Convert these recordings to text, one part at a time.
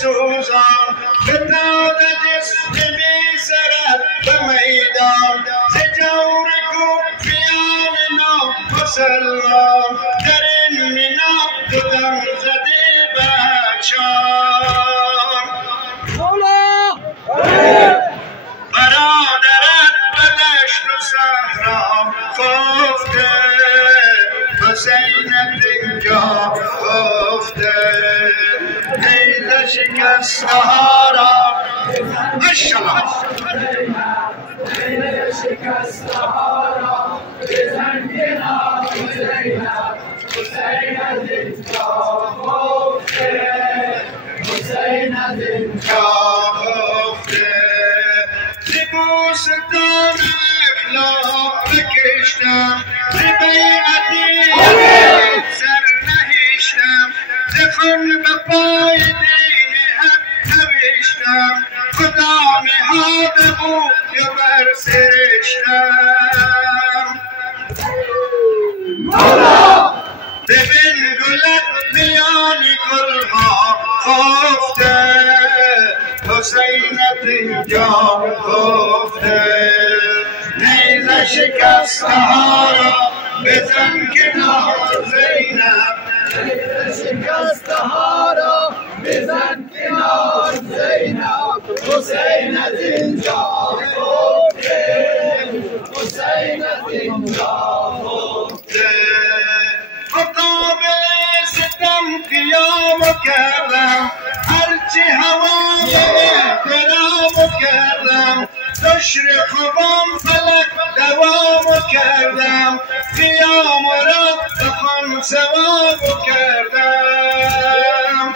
سوزان به داد جسم می‌سرد به میدان ز جور کوفیان نامسلمان در این مینا دم زده بچان برادرت به دشت و صحرا خفته حسینت اینجا خفته نیل شکسته ها را ماشاءالله نیل شکسته ها را بزن کنار زینب حسین از اینجا خفته حسین از اینجا خفته بوستان افلاح بکشتم ز بیعتی سر نهیشتم ز خون به پای دین حق نوشتم خدا نهاد بوی بر سرشتم ببین گلت میان گلها خفته حسینت اینجا خفته نیزه شکسته ها را بزن کنار زینب نیزه شکسته ها را بزن کنار زینب حسین از اینجا خفته حسین از اینجا خفته مقابل ستم قیام کردم هرچی هوای احترام کردم دشر خوبم فلک دوام کردم قیام را بخون ثواب کردم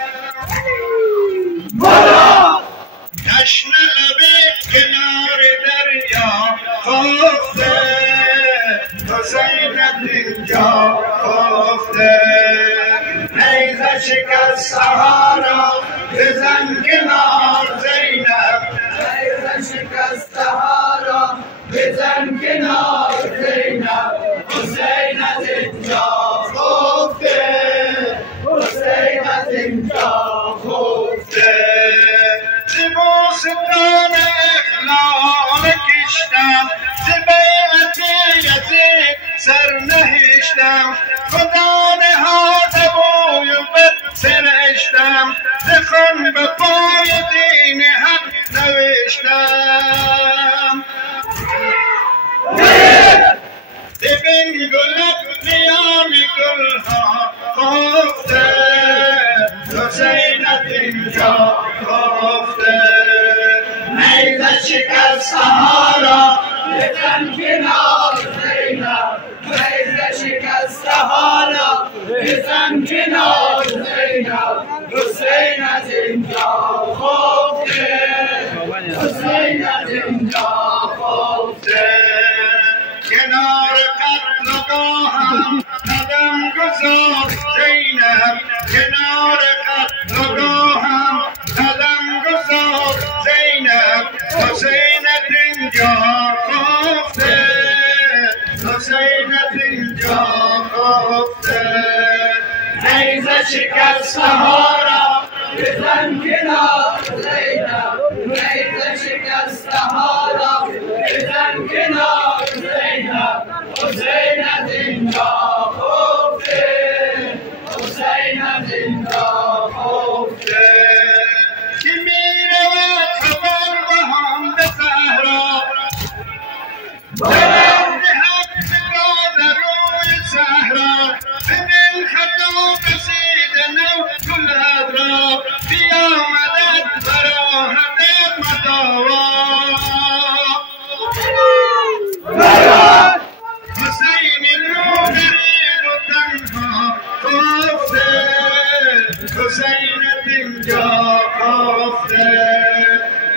جشن لبی کنار دریا خفته حسینت اینجا خفته نیزه شکسته ها را بزن کنار زینب نیزه شکسته ها را بزن کنار زینب حسین از اینجا خفته حسین از اینجا خفته ز بوستان اخلاق کشتم ز بیعت یزید سر نهشتم خدا نهاده بوی بر سرشتم ز خون به پای دین حق نوشتم ببین گلت میان گلها خفته حسینت اینجا خفته نیزه شکسته ها را بزن کنار زینب نیزه شکسته ها را بزن کنار زینب حسین از اینجا خفته حسین از اینجا خفته کنار قتلگاهم قدم گذار زینب کنار قتلگاهم قدم گذار زینب حسینت اینجا خفته حسینت اینجا خفته نیزه شکسته ها را بزن کنار زینب نیزه شکسته ها را بزن کنار زینب حسین از اینجا خفته حسین از اینجا خفته که میرود خبر بهم به صحرا برد حق را در روی صحرا ببین خطا رسید نو گلد را بیامدد براحت مداوا حسین رو دریغ و تنها خفته حسینت اینجا خفته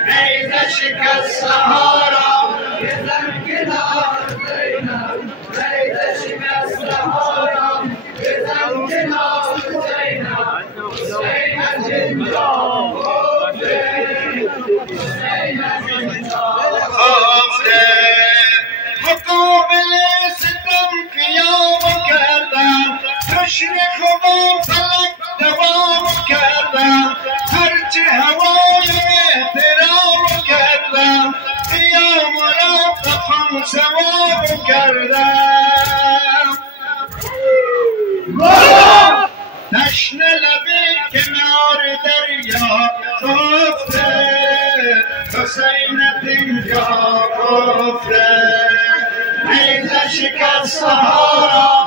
نیزه شکسته ها را بزن کنار زینب نیزه شکسته ها را بزن کنار زینب حسین از اینجا خفته حسین از اینجا خفته مقابل ستم قیام کردم دشر خوبم فلک دوام کردم هرچی هرچی هوای احترام کردم قیام را بخوان سوار کردم تشنه لبی کنار دریا گفته حسینت اینجا گفته ای شکسته ها را